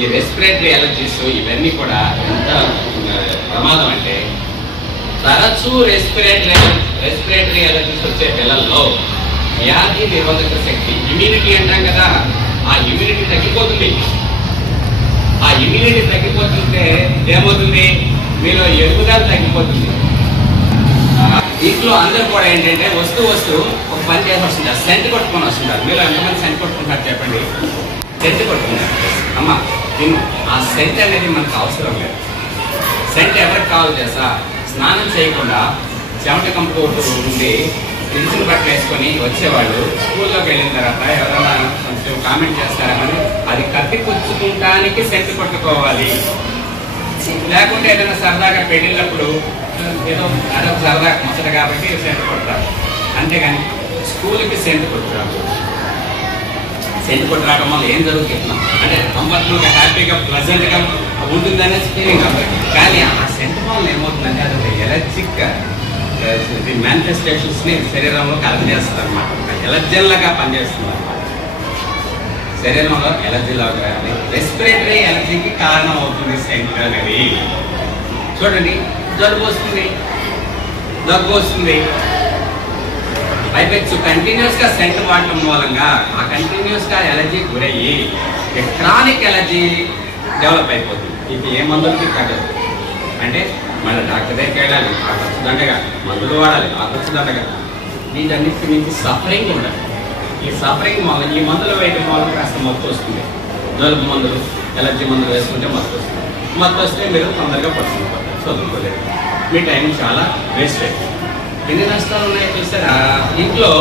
ఈ respiratory allergies ఇవన్నీ కూడా ఎంత ప్రమాదం అంటే తరచూ రెస్పిరేటరీ అలర్జీస్ వచ్చే పిల్లల్లో వ్యాధి నిరోధక శక్తి ఇమ్యూనిటీ అంటాం కదా, ఆ ఇమ్యూనిటీ తగ్గిపోతుంది. ఆ ఇమ్యూనిటీ తగ్గిపోతుంటే ఏమవుతుంది, మీలో ఎదుగుదల తగ్గిపోతుంది. ఇంట్లో అందరూ కూడా ఏంటంటే వస్తూ ఒక పని చేసి వస్తుంటారు, సెంట్ కొట్టుకొని వస్తుంటారు. మీరు ఎంతమంది సెంట్ కొట్టుకుంటారు చెప్పండి? సెంట్ కొట్టుకుంటారు. అమ్మ తిను, ఆ సెంట్ అనేది మనకు అవసరం లేదు. సెంట్ ఎవరికి కావాలి తెలుసా? స్నానం చేయకుండా చెమట కంపుతూ ఉండి తెలిసిన బట్టలు వేసుకొని వచ్చేవాళ్ళు స్కూల్లోకి వెళ్ళిన తర్వాత ఎవరైనా కొంచెం కామెంట్ చేస్తారని అది కత్తిపుచ్చుకుంటానికి సెంట్ కొట్టుకోవాలి. లేకుంటే ఏదైనా సరదాగా పెళ్ళినప్పుడు ఏదో అదొక సరదా ముచ్చట కాబట్టి సెంట్ కొడతారు. అంతేగాని స్కూల్కి సెంట్ కొట్టురాదు. సెంట్ కొట్టురావడం వల్ల ఏం జరుగుతుంది అంటే కంఫర్టబుల్గా హ్యాపీగా ప్లెజెంట్గా ఉంటుందనే ఫీలింగ్ కాబట్టి. కానీ ఆ సెంట్ వల్ల ఏమవుతుందంటే అది ఒక ఎలర్జిక్ మేనిఫెస్టేషన్స్ ని శరీరంలో కలగజేస్తుంది అనమాట. ఎలర్జీలాగా పనిచేస్తుంది అనమాట. శరీరంలో ఎలర్జీలాగా రెస్పిరేటరీ ఎలర్జీకి కారణం అవుతుంది సెంట్ అనేది. చూడండి, జలుబు వస్తుంది, దగ్గు వస్తుంది, అయిపోయి కంటిన్యూస్ గా సెంట్ వాడటం మూలంగా ఆ కంటిన్యూస్ గా ఎలర్జీకి గురయ్యి క్రానిక్ ఎలర్జీ డెవలప్ అయిపోతుంది. ఇది ఏ మందులకి తగ్గదు. అంటే మళ్ళీ డాక్టర్ దగ్గరికి వెళ్ళాలి, ఆ ఖర్చు దండగా, మందులు వాడాలి, ఆ ఖర్చు దండగా, వీటన్నిటి నుంచి సఫరింగ్ ఉండాలి. ఈ సఫరింగ్ వల్ల ఈ మందులు వేయడం వల్ల కాస్త మత్తు వస్తుంది. జలుబు మందులు, ఎలర్జీ మందులు వేసుకుంటే మత్తు వస్తుంది. మత్తు వస్తే మీరు తొందరగా పడుతుంటారు, చదువుకోలేదు, మీ టైం చాలా వేస్ట్ అయిపోతుంది. ఎన్ని నష్టాలు ఉన్నాయో చూస్తారా? ఇంట్లో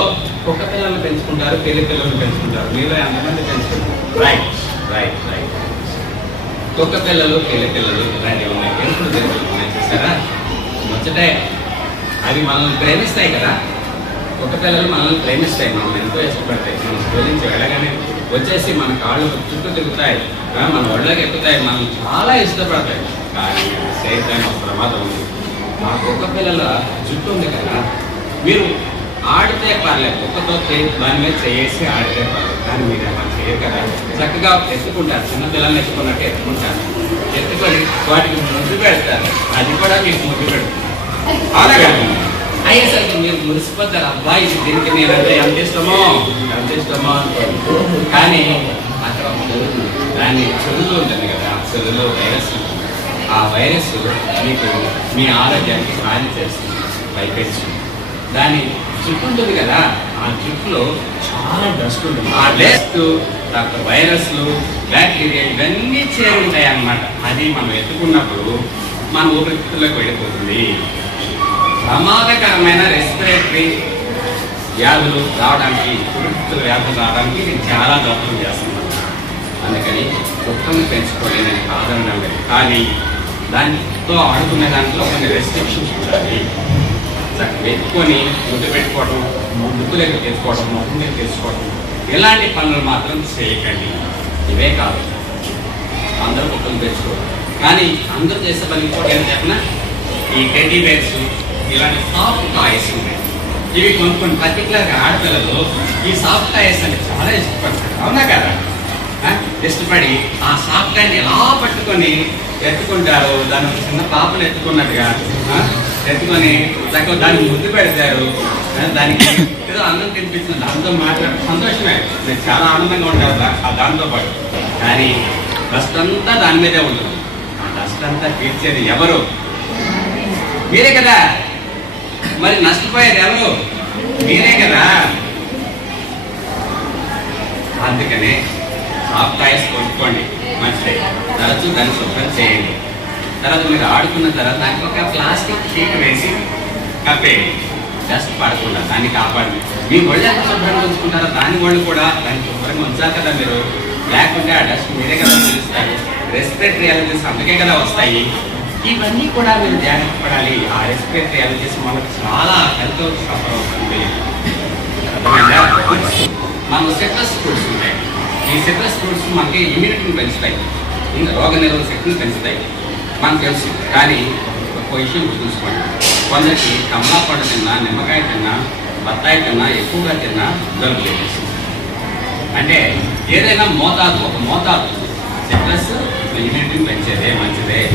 కుక్క పిల్లల్ని పెంచుకుంటారు, పెళ్లి పిల్లల్ని పెంచుకుంటారు. మీరు ఎంతమంది పెంచుకుంటారు? రైట్ రైట్ రైట్ కుక్క పిల్లలు, పెళ్లి పిల్లలు ఇలాంటివి ఉన్నాయి. ఎప్పుడు జరుగుతున్నాయి చూసారా? ముచ్చటే అవి మనల్ని ప్రేమిస్తాయి కదా. కుక్క పిల్లలు మనల్ని ప్రేమిస్తాయి, మనం ఎంతో ఇష్టపడతాయి. మనం స్కూలించి వెళ్ళగానే వచ్చేసి మన కాళ్ళు చుట్టూ తిరుగుతాయి, మన ఒళ్ళకి ఎక్కుతాయి, మనం చాలా ఇష్టపడతాయి. కానీ సేఫ్ టైం ఒక ప్రమాదం ఉంది. ఆ కుక్క పిల్లల జుట్టు ఉంది కదా, మీరు ఆడితే పర్లేదు, కుక్కతో దాని మీద చేసి ఆడితే పర్లేదు. కానీ మీరు అలా చేయరు కదా. చక్కగా ఎత్తుకుంటారు, చిన్న పిల్లల్ని ఎత్తుకున్నట్టు ఎత్తుకుంటారు, ఎత్తుకొని వాటికి ముద్దు పెడతారు. అది కూడా మీకు ముద్దు పెడుతుంది. అవునా కదా? అయ్యేసరికి మీరు మురిసిపోతారు, అబ్బాయి దీనికి నేనంటే ఎంత ఇష్టమో అనుకోండి. కానీ అక్కడ దాన్ని చెవులు ఉంటుంది కదా, చెవులో వైరస్ ఉంటుంది. ఆ వైరస్ మీకు మీ ఆరోగ్యానికి హాని చేస్తుంది, భయపెడుతుంది. దాని జుట్టు ఉంటుంది కదా, ఆ జుట్టులో చాలా డస్ట్ ఉంటుంది. ఆ డస్ట్ తర్వాత వైరస్లు, బ్యాక్టీరియా ఇవన్నీ చేరి ఉంటాయి అన్నమాట. అది మనం ఎత్తుకున్నప్పుడు మన ఊపిరితిత్తుల్లోకి వెళ్ళిపోతుంది. ప్రమాదకరమైన రెస్పిరేటరీ వ్యాధులు రావడానికి, ఊపిరితిత్తుల వ్యాధులు రావడానికి ఇది చాలా దోహదం చేస్తుంది. అందుకని కుక్కను పెంచుకోండి, నేను కాదనడం లేదు. కానీ దానితో ఆడుకునే దాంట్లో కొన్ని రెస్ట్రిక్షన్స్ ఉండాలి. ఎత్తుకొని ముద్దు పెట్టుకోవడం, ముద్దులకు తెచ్చుకోవడం, ముఖం మీద తెచ్చుకోవడం, ఇలాంటి పనులు మాత్రం చేయకండి. ఇవే కాదు, అందరూ కుక్కలు తెచ్చుకోవడం. కానీ అందరూ చేసే పని ఇంకోటి ఏం చెప్పినా, ఈ టెడ్డీ బేర్స్ ఇలాంటి సాఫ్ట్ టాయ్స్ ఉన్నాయి. ఇవి కొన్ని పర్టికులర్గా ఆడపిల్లలు ఈ సాఫ్ట్ టాయ్స్ అంటే చాలా ఇష్టపడతారు. అవునా కదా? ఇష్టపడి ఆ సాఫ్ట్ టాయ్ని ఎలా పట్టుకొని ఎత్తుకుంటారు, దాని చిన్న పాపను ఎత్తుకున్నట్టుగా ఎత్తుకొని చక్కగా దాన్ని ముద్దు పెడతారు. దానికి ఏదో అన్నం తినిపించిన దాంతో మాట్లాడే సంతోషమే, నేను చాలా ఆనందంగా ఉంటాను ఆ దాంతో పాటు. కానీ డస్ట్ అంతా దాని మీదే ఉంటుంది. ఆ డస్ట్ అంతా తీర్చేది ఎవరు? మీరే కదా. మరి నష్టపోయేది ఎవరు? మీరే కదా. అందుకనే సాఫ్ట్ టాయ్స్ కొనుక్కోండి, మంచిది. తరచూ దాన్ని శుభ్రం చేయండి. తర్వాత మీరు ఆడుకున్న తర్వాత దానికి ఒక ప్లాస్టిక్ షీట్ వేసి కప్పేయండి, డస్ట్ పడకుండా దాన్ని కాపాడండి. మీ ఒళ్ళు ఎంత శుభ్రంగా ఉంచుకుంటారో దాని ఒళ్ళు కూడా దాన్ని శుభ్రంగా ఉంచాలి కదా మీరు. లేకుంటే ఆ డస్ట్ మీరే కదా తెలుస్తారు. రెస్పిరేటరీ అలర్జీస్ అందుకే కదా వస్తాయి. ఇవన్నీ కూడా మీరు జాగ్రత్త పడాలి. ఆ రెస్పిరేటరీ అలర్జీస్ మనకు చాలా హెల్త్ సఫర్ అవుతుంది. మనం సిట్రస్ ఫ్రూట్స్ ఉంటాయి. ఈ సిట్రస్ ఫ్రూట్స్ మనకి ఇమ్యూనిటీని పెంచుతాయి, ఇంకా రోగ నిరోధక శక్తిని పెంచుతాయి, మనకు తెలుసు. కానీ ఒక విషయం గుర్తుంచుకోండి, కొందరికి కమలా పండు తిన్నా, నిమ్మకాయ తిన్నా, బత్తాయి తిన్నా, ఎక్కువగా తిన్నా జలుబు చేస్తుంది. అంటే ఏదైనా మోతాదు, ఒక మోతాదు సిట్రస్ ఇమ్యూనిటీని పెంచేదే మంచిదే.